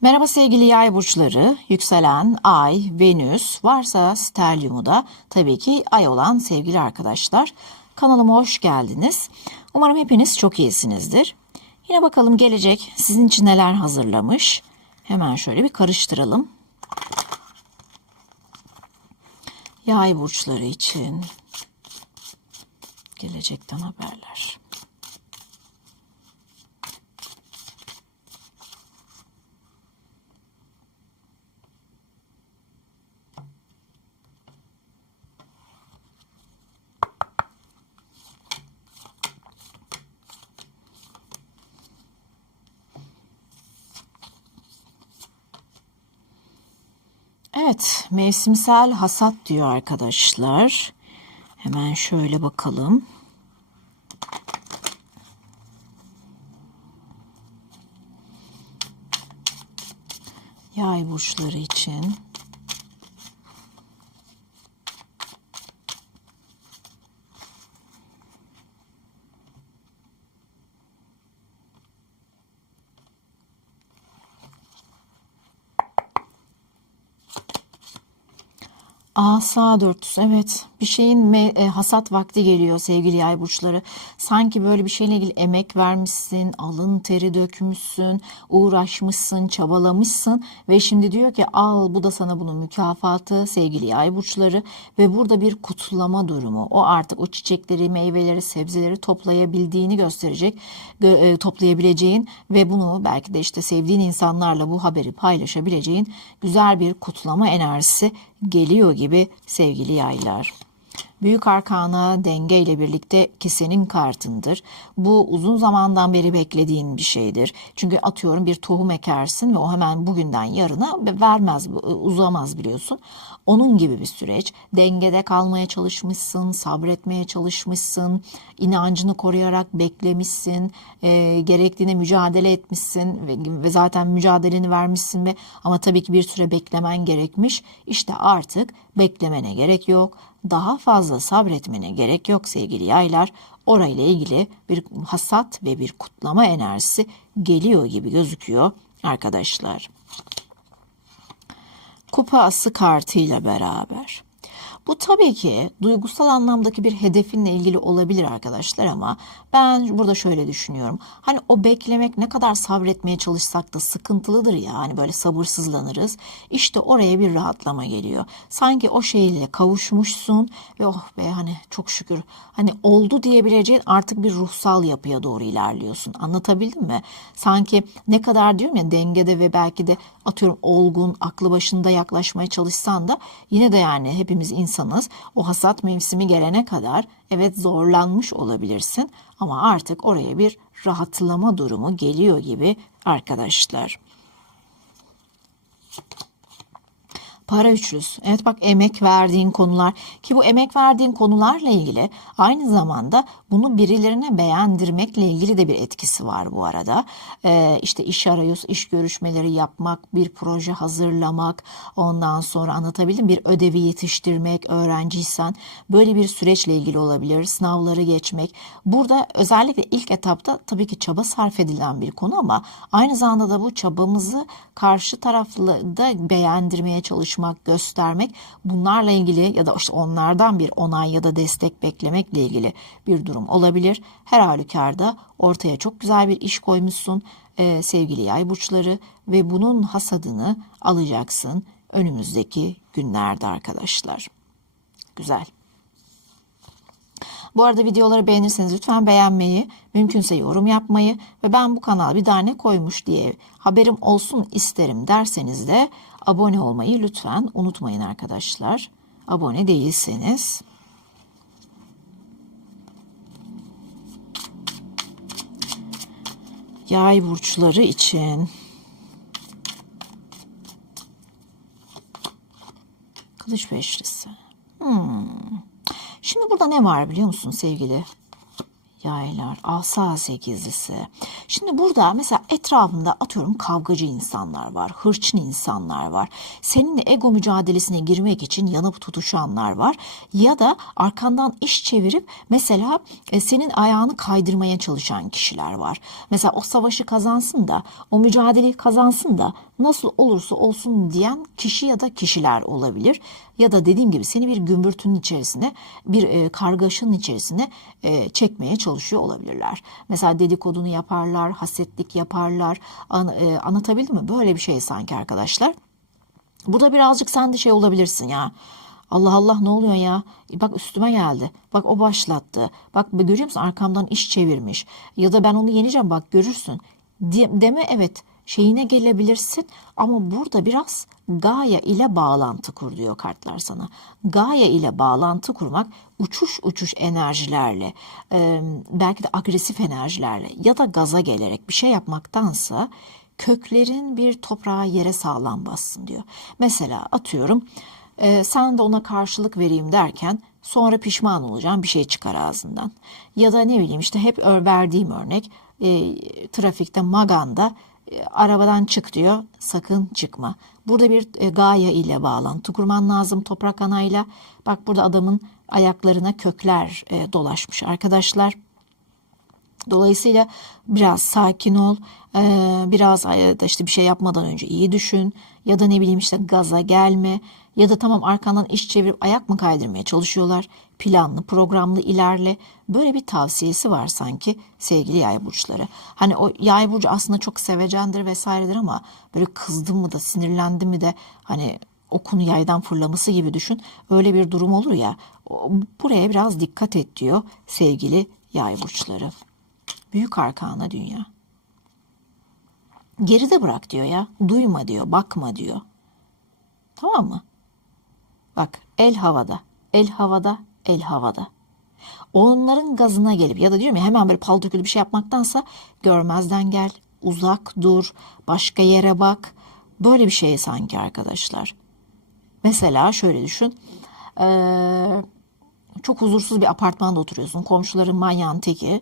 Merhaba sevgili yay burçları, yükselen ay, venüs, varsa sterliumu da tabii ki ay olan sevgili arkadaşlar. Kanalıma hoş geldiniz. Umarım hepiniz çok iyisinizdir. Yine bakalım gelecek sizin için neler hazırlamış. Hemen şöyle bir karıştıralım. Yay burçları için gelecekten haberler. Evet, mevsimsel hasat diyor arkadaşlar. Hemen şöyle bakalım. Yay burçları için Asa dörtlüsü evet bir şeyin e, hasat vakti geliyor sevgili yay burçları. Sanki böyle bir şeyle ilgili emek vermişsin, alın teri dökmüşsün, uğraşmışsın, çabalamışsın ve şimdi diyor ki al bu da sana bunun mükafatı sevgili yay burçları ve burada bir kutlama durumu. O artık o çiçekleri, meyveleri, sebzeleri toplayabildiğini gösterecek, gö- e, toplayabileceğin ve bunu belki de işte sevdiğin insanlarla bu haberi paylaşabileceğin güzel bir kutlama enerjisi geliyor gibi sevgili yaylar. Büyük arkana denge ile birlikte ki senin kartındır. Bu uzun zamandan beri beklediğin bir şeydir. Çünkü atıyorum bir tohum ekersin ve o hemen bugünden yarına vermez, uzamaz biliyorsun. Onun gibi bir süreç. Dengede kalmaya çalışmışsın, sabretmeye çalışmışsın, inancını koruyarak beklemişsin, e, gerektiğine mücadele etmişsin ve, ve zaten mücadeleni vermişsin ve ama tabii ki bir süre beklemen gerekmiş. İşte artık beklemene gerek yok daha fazla sabretmene gerek yok sevgili yaylar. Orayla ilgili bir hasat ve bir kutlama enerjisi geliyor gibi gözüküyor arkadaşlar. Kupa ası kartıyla beraber. Bu tabii ki duygusal anlamdaki bir hedefinle ilgili olabilir arkadaşlar ama ben burada şöyle düşünüyorum. Hani o beklemek ne kadar sabretmeye çalışsak da sıkıntılıdır ya hani böyle sabırsızlanırız. İşte oraya bir rahatlama geliyor. Sanki o şeyle kavuşmuşsun ve oh be hani çok şükür hani oldu diyebileceğin artık bir ruhsal yapıya doğru ilerliyorsun. Anlatabildim mi? Sanki ne kadar diyorum ya dengede ve belki de atıyorum olgun, aklı başında yaklaşmaya çalışsan da yine de yani hepimiz insanız. O hasat mevsimi gelene kadar evet zorlanmış olabilirsin ama artık oraya bir rahatlama durumu geliyor gibi arkadaşlar. Para üçlüsü. Evet bak emek verdiğin konular ki bu emek verdiğin konularla ilgili aynı zamanda bunu birilerine beğendirmekle ilgili de bir etkisi var bu arada. Ee, işte iş arayüz, iş görüşmeleri yapmak, bir proje hazırlamak, ondan sonra anlatabildim bir ödevi yetiştirmek, öğrenciysen böyle bir süreçle ilgili olabilir. Sınavları geçmek. Burada özellikle ilk etapta tabii ki çaba sarf edilen bir konu ama aynı zamanda da bu çabamızı karşı taraflı da beğendirmeye çalışmak çalışmak, göstermek bunlarla ilgili ya da işte onlardan bir onay ya da destek beklemekle ilgili bir durum olabilir. Her halükarda ortaya çok güzel bir iş koymuşsun e, sevgili yay burçları ve bunun hasadını alacaksın önümüzdeki günlerde arkadaşlar. Güzel. Bu arada videoları beğenirseniz lütfen beğenmeyi, mümkünse yorum yapmayı ve ben bu kanal bir daha ne koymuş diye haberim olsun isterim derseniz de abone olmayı lütfen unutmayın arkadaşlar. Abone değilseniz. Yay burçları için Kılıç beşlisi. Hmm. Şimdi burada ne var biliyor musun sevgili Yaylar, asa sekizlisi. Şimdi burada mesela etrafında atıyorum kavgacı insanlar var, hırçın insanlar var. Seninle ego mücadelesine girmek için yanıp tutuşanlar var. Ya da arkandan iş çevirip mesela e, senin ayağını kaydırmaya çalışan kişiler var. Mesela o savaşı kazansın da, o mücadeleyi kazansın da nasıl olursa olsun diyen kişi ya da kişiler olabilir. Ya da dediğim gibi seni bir gümbürtünün içerisine, bir e, kargaşanın içerisine e, çekmeye çalışıyor olabilirler. Mesela dedikodunu yaparlar, hasetlik yaparlar. An, e, anlatabildim mi? Böyle bir şey sanki arkadaşlar. Burada birazcık sen de şey olabilirsin ya. Allah Allah ne oluyor ya? Bak üstüme geldi. Bak o başlattı. Bak görüyor musun arkamdan iş çevirmiş. Ya da ben onu yeneceğim bak görürsün. De- deme evet şeyine gelebilirsin ama burada biraz gaye ile bağlantı kur diyor kartlar sana. Gaye ile bağlantı kurmak uçuş uçuş enerjilerle e, belki de agresif enerjilerle ya da gaza gelerek bir şey yapmaktansa köklerin bir toprağa yere sağlam bassın diyor. Mesela atıyorum e, sen de ona karşılık vereyim derken sonra pişman olacağım bir şey çıkar ağzından. Ya da ne bileyim işte hep verdiğim örnek e, trafikte maganda arabadan çık diyor sakın çıkma. Burada bir e, gaye ile bağlantı kurman lazım toprak anayla. Bak burada adamın ayaklarına kökler e, dolaşmış arkadaşlar. Dolayısıyla biraz sakin ol, biraz işte bir şey yapmadan önce iyi düşün ya da ne bileyim işte gaza gelme ya da tamam arkandan iş çevirip ayak mı kaydırmaya çalışıyorlar. Planlı, programlı ilerle. Böyle bir tavsiyesi var sanki sevgili yay burçları. Hani o yay burcu aslında çok sevecendir vesairedir ama böyle kızdı mı da sinirlendi mi de hani okunu yaydan fırlaması gibi düşün. Öyle bir durum olur ya. Buraya biraz dikkat et diyor sevgili yay burçları. Büyük arkana dünya. Geride bırak diyor ya. Duyma diyor, bakma diyor. Tamam mı? Bak el havada, el havada, el havada. Onların gazına gelip ya da diyorum ya hemen böyle paltokülü bir şey yapmaktansa görmezden gel, uzak dur, başka yere bak. Böyle bir şey sanki arkadaşlar. Mesela şöyle düşün. Ee, çok huzursuz bir apartmanda oturuyorsun. Komşuların manyağın teki.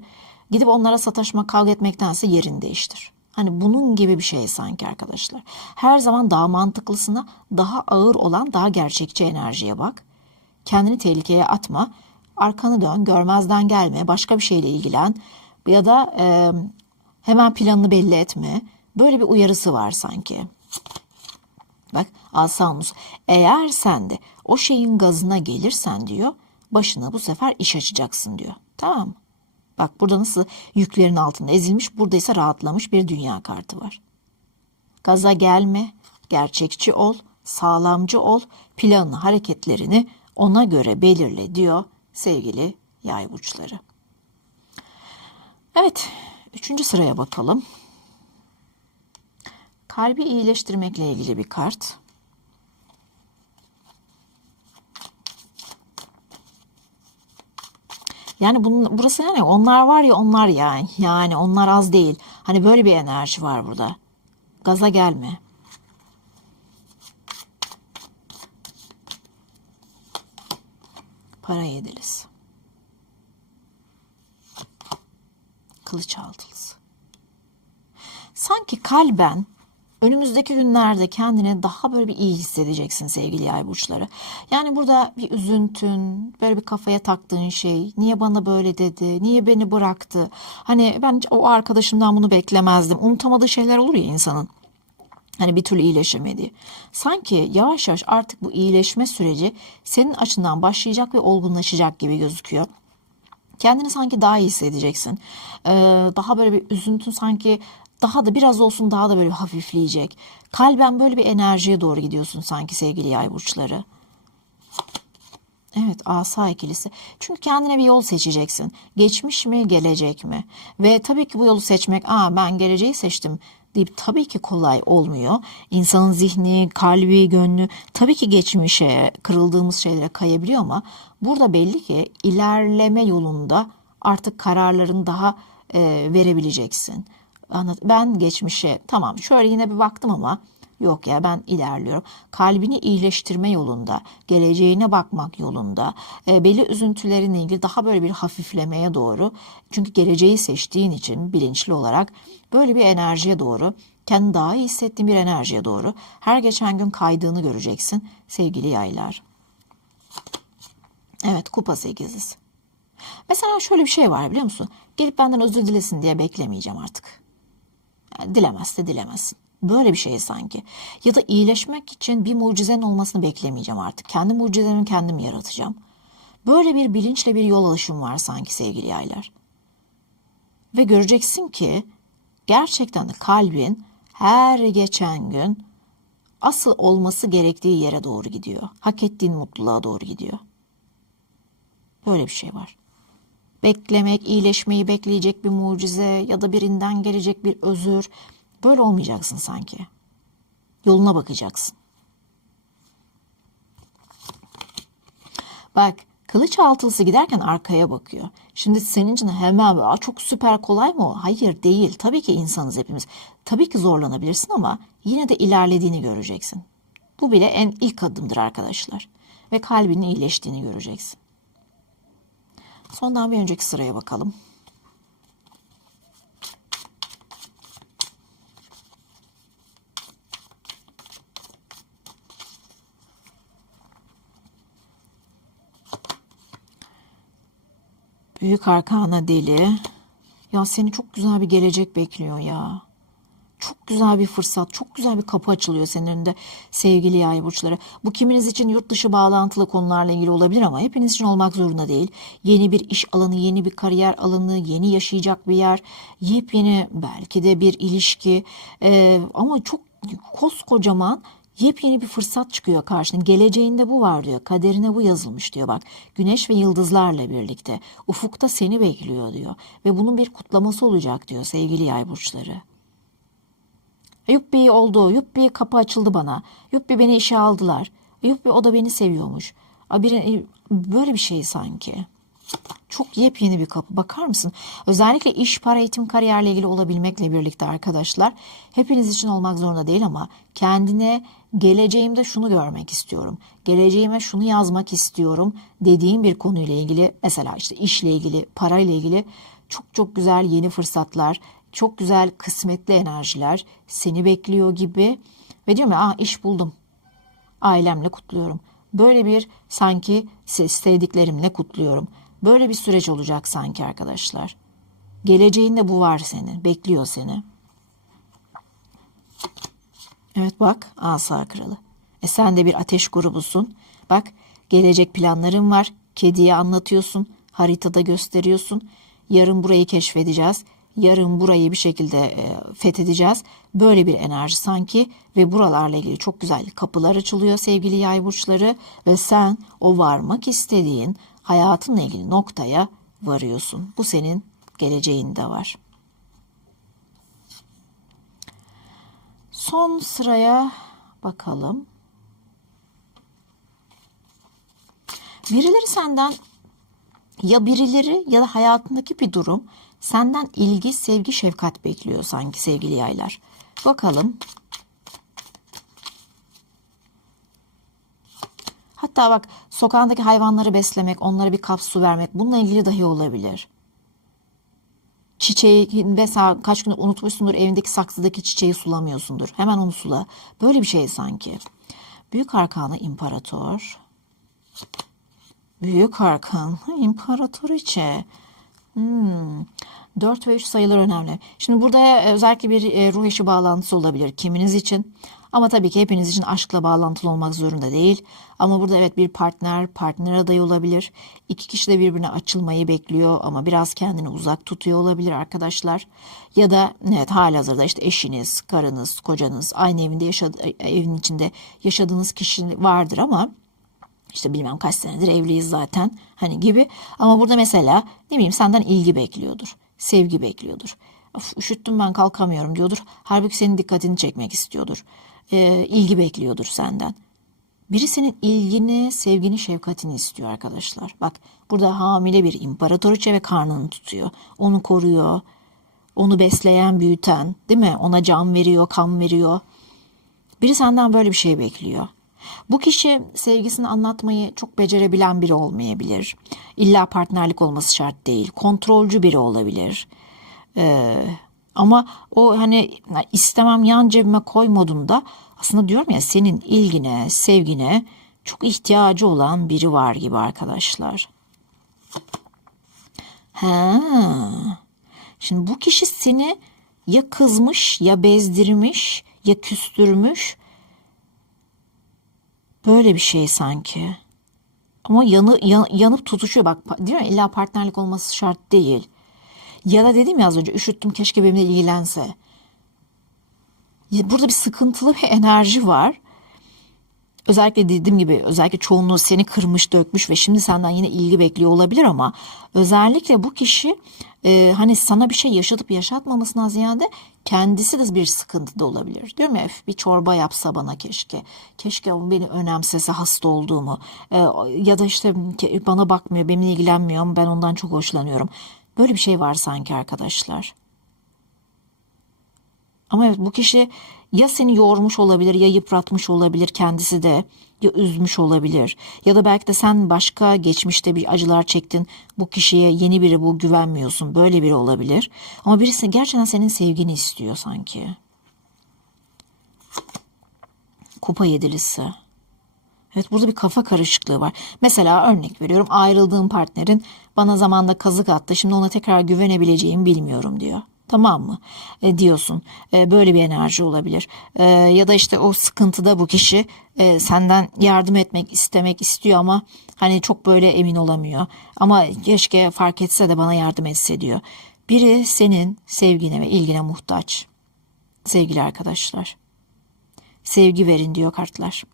Gidip onlara sataşma, kavga etmektense yerini değiştir. Hani bunun gibi bir şey sanki arkadaşlar. Her zaman daha mantıklısına, daha ağır olan, daha gerçekçi enerjiye bak. Kendini tehlikeye atma. Arkanı dön, görmezden gelme, başka bir şeyle ilgilen. Ya da e, hemen planını belli etme. Böyle bir uyarısı var sanki. Bak Alsamus eğer sen de o şeyin gazına gelirsen diyor başına bu sefer iş açacaksın diyor. Tamam mı? Bak burada nasıl yüklerin altında ezilmiş burada ise rahatlamış bir dünya kartı var. Gaza gelme, gerçekçi ol, sağlamcı ol, planını, hareketlerini ona göre belirle diyor sevgili yay burçları. Evet, üçüncü sıraya bakalım. Kalbi iyileştirmekle ilgili bir kart. Yani bunun, burası yani onlar var ya onlar yani. Yani onlar az değil. Hani böyle bir enerji var burada. Gaza gelme. Para yedilisi. Kılıç altılısı. Sanki kalben önümüzdeki günlerde kendini daha böyle bir iyi hissedeceksin sevgili yay burçları. Yani burada bir üzüntün, böyle bir kafaya taktığın şey, niye bana böyle dedi, niye beni bıraktı? Hani ben o arkadaşımdan bunu beklemezdim. Unutamadığı şeyler olur ya insanın. Hani bir türlü iyileşemediği. Sanki yavaş yavaş artık bu iyileşme süreci senin açından başlayacak ve olgunlaşacak gibi gözüküyor. Kendini sanki daha iyi hissedeceksin. Ee, daha böyle bir üzüntün sanki daha da biraz olsun daha da böyle hafifleyecek. Kalben böyle bir enerjiye doğru gidiyorsun sanki sevgili yay burçları. Evet asa ikilisi. Çünkü kendine bir yol seçeceksin. Geçmiş mi gelecek mi? Ve tabii ki bu yolu seçmek aa ben geleceği seçtim deyip tabii ki kolay olmuyor. İnsanın zihni, kalbi, gönlü tabii ki geçmişe, kırıldığımız şeylere kayabiliyor ama burada belli ki ilerleme yolunda artık kararlarını daha e, verebileceksin. Anlat. Ben geçmişe tamam şöyle yine bir baktım ama Yok ya ben ilerliyorum. Kalbini iyileştirme yolunda, geleceğine bakmak yolunda, e, belli üzüntülerinle ilgili daha böyle bir hafiflemeye doğru. Çünkü geleceği seçtiğin için bilinçli olarak böyle bir enerjiye doğru, kendini daha iyi hissettiğin bir enerjiye doğru her geçen gün kaydığını göreceksin sevgili yaylar. Evet kupa sekizisi. Mesela şöyle bir şey var biliyor musun? Gelip benden özür dilesin diye beklemeyeceğim artık. Yani dilemezse dilemezsin. Böyle bir şey sanki. Ya da iyileşmek için bir mucizenin olmasını beklemeyeceğim artık. Kendi mucizemi kendim yaratacağım. Böyle bir bilinçle bir yol alışım var sanki sevgili yaylar. Ve göreceksin ki gerçekten de kalbin her geçen gün asıl olması gerektiği yere doğru gidiyor. Hak ettiğin mutluluğa doğru gidiyor. Böyle bir şey var. Beklemek, iyileşmeyi bekleyecek bir mucize ya da birinden gelecek bir özür. Böyle olmayacaksın sanki. Yoluna bakacaksın. Bak kılıç altılısı giderken arkaya bakıyor. Şimdi senin için hemen Aa, çok süper kolay mı? Hayır değil. Tabii ki insanız hepimiz. Tabii ki zorlanabilirsin ama yine de ilerlediğini göreceksin. Bu bile en ilk adımdır arkadaşlar. Ve kalbinin iyileştiğini göreceksin. Sondan bir önceki sıraya bakalım. Büyük arkana deli. Ya seni çok güzel bir gelecek bekliyor ya. Çok güzel bir fırsat, çok güzel bir kapı açılıyor senin önünde sevgili yay burçları. Bu kiminiz için yurt dışı bağlantılı konularla ilgili olabilir ama hepiniz için olmak zorunda değil. Yeni bir iş alanı, yeni bir kariyer alanı, yeni yaşayacak bir yer, yepyeni belki de bir ilişki Ee, ama çok koskocaman Yepyeni bir fırsat çıkıyor karşına. Geleceğinde bu var diyor. Kaderine bu yazılmış diyor bak. Güneş ve yıldızlarla birlikte. Ufukta seni bekliyor diyor. Ve bunun bir kutlaması olacak diyor sevgili yay burçları. Yuppi oldu. Yuppi kapı açıldı bana. Yuppi beni işe aldılar. Yuppi o da beni seviyormuş. A, bir, böyle bir şey sanki. Çok yepyeni bir kapı. Bakar mısın? Özellikle iş, para, eğitim, kariyerle ilgili olabilmekle birlikte arkadaşlar. Hepiniz için olmak zorunda değil ama kendine geleceğimde şunu görmek istiyorum. Geleceğime şunu yazmak istiyorum dediğim bir konuyla ilgili mesela işte işle ilgili, parayla ilgili çok çok güzel yeni fırsatlar, çok güzel kısmetli enerjiler seni bekliyor gibi. Ve diyorum ya ah iş buldum. Ailemle kutluyorum. Böyle bir sanki sevdiklerimle kutluyorum. Böyle bir süreç olacak sanki arkadaşlar. Geleceğinde bu var senin. Bekliyor seni. Evet bak asa kralı. E sen de bir ateş grubusun. Bak gelecek planların var. Kediye anlatıyorsun. Haritada gösteriyorsun. Yarın burayı keşfedeceğiz. Yarın burayı bir şekilde e, fethedeceğiz. Böyle bir enerji sanki ve buralarla ilgili çok güzel kapılar açılıyor sevgili yay burçları ve sen o varmak istediğin hayatınla ilgili noktaya varıyorsun. Bu senin geleceğinde var. Son sıraya bakalım. Birileri senden ya birileri ya da hayatındaki bir durum senden ilgi, sevgi, şefkat bekliyor sanki sevgili yaylar. Bakalım. Hatta bak sokağındaki hayvanları beslemek, onlara bir kap su vermek bununla ilgili dahi olabilir. Çiçeği mesela kaç gün unutmuşsundur evindeki saksıdaki çiçeği sulamıyorsundur. Hemen onu sula. Böyle bir şey sanki. Büyük Arkan'a imparator. Büyük Arkan imparatoriçe. Hmm. 4 ve 3 sayılar önemli. Şimdi burada özellikle bir e, ruh eşi bağlantısı olabilir kiminiz için. Ama tabii ki hepiniz için aşkla bağlantılı olmak zorunda değil. Ama burada evet bir partner, partner adayı olabilir. İki kişi de birbirine açılmayı bekliyor ama biraz kendini uzak tutuyor olabilir arkadaşlar. Ya da evet halihazırda işte eşiniz, karınız, kocanız aynı evinde yaşadı, evin içinde yaşadığınız kişi vardır ama işte bilmem kaç senedir evliyiz zaten hani gibi. Ama burada mesela ne bileyim senden ilgi bekliyordur. Sevgi bekliyordur. Of, üşüttüm ben kalkamıyorum diyordur. Halbuki senin dikkatini çekmek istiyordur. Ee, ilgi bekliyordur senden. Biri senin ilgini, sevgini, şefkatini istiyor arkadaşlar. Bak burada hamile bir imparatoriçe ve karnını tutuyor. Onu koruyor. Onu besleyen, büyüten, değil mi? Ona can veriyor, kan veriyor. Biri senden böyle bir şey bekliyor. Bu kişi sevgisini anlatmayı çok becerebilen biri olmayabilir. İlla partnerlik olması şart değil. Kontrolcü biri olabilir. Ee, ama o hani istemem yan cebime koy modunda aslında diyorum ya senin ilgine, sevgine çok ihtiyacı olan biri var gibi arkadaşlar. Ha. Şimdi bu kişi seni ya kızmış ya bezdirmiş ya küstürmüş. Böyle bir şey sanki. Ama yanı, yan- yanıp tutuşuyor. Bak diyor ya illa partnerlik olması şart değil. Ya da dedim ya az önce üşüttüm keşke benimle ilgilense. Burada bir sıkıntılı bir enerji var. Özellikle dediğim gibi özellikle çoğunluğu seni kırmış dökmüş ve şimdi senden yine ilgi bekliyor olabilir ama özellikle bu kişi e, hani sana bir şey yaşatıp yaşatmamasına ziyade kendisi de bir sıkıntıda olabilir. Ya "Öf, bir çorba yapsa bana keşke. Keşke o beni önemsese hasta olduğumu E, ya da işte bana bakmıyor benimle ilgilenmiyor ben ondan çok hoşlanıyorum. Böyle bir şey var sanki arkadaşlar. Ama evet bu kişi ya seni yormuş olabilir ya yıpratmış olabilir kendisi de ya üzmüş olabilir ya da belki de sen başka geçmişte bir acılar çektin bu kişiye yeni biri bu güvenmiyorsun böyle biri olabilir ama birisi gerçekten senin sevgini istiyor sanki. Kupa yedilisi. Evet burada bir kafa karışıklığı var. Mesela örnek veriyorum ayrıldığım partnerin bana zamanda kazık attı. Şimdi ona tekrar güvenebileceğimi bilmiyorum diyor. Tamam mı? E, diyorsun. E, böyle bir enerji olabilir. E, ya da işte o sıkıntıda bu kişi e, senden yardım etmek istemek istiyor ama hani çok böyle emin olamıyor. Ama keşke fark etse de bana yardım etse diyor. Biri senin sevgine ve ilgine muhtaç. Sevgili arkadaşlar. Sevgi verin diyor kartlar.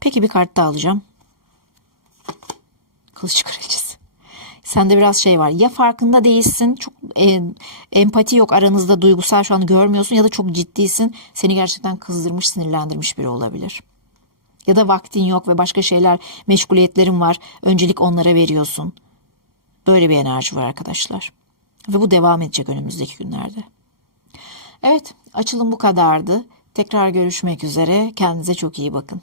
Peki bir kart daha alacağım. Kılıç kraliçesi. Sende biraz şey var. Ya farkında değilsin, çok e, empati yok aranızda, duygusal şu an görmüyorsun ya da çok ciddisin. Seni gerçekten kızdırmış, sinirlendirmiş biri olabilir. Ya da vaktin yok ve başka şeyler, meşguliyetlerin var. Öncelik onlara veriyorsun. Böyle bir enerji var arkadaşlar. Ve bu devam edecek önümüzdeki günlerde. Evet, açılım bu kadardı. Tekrar görüşmek üzere. Kendinize çok iyi bakın.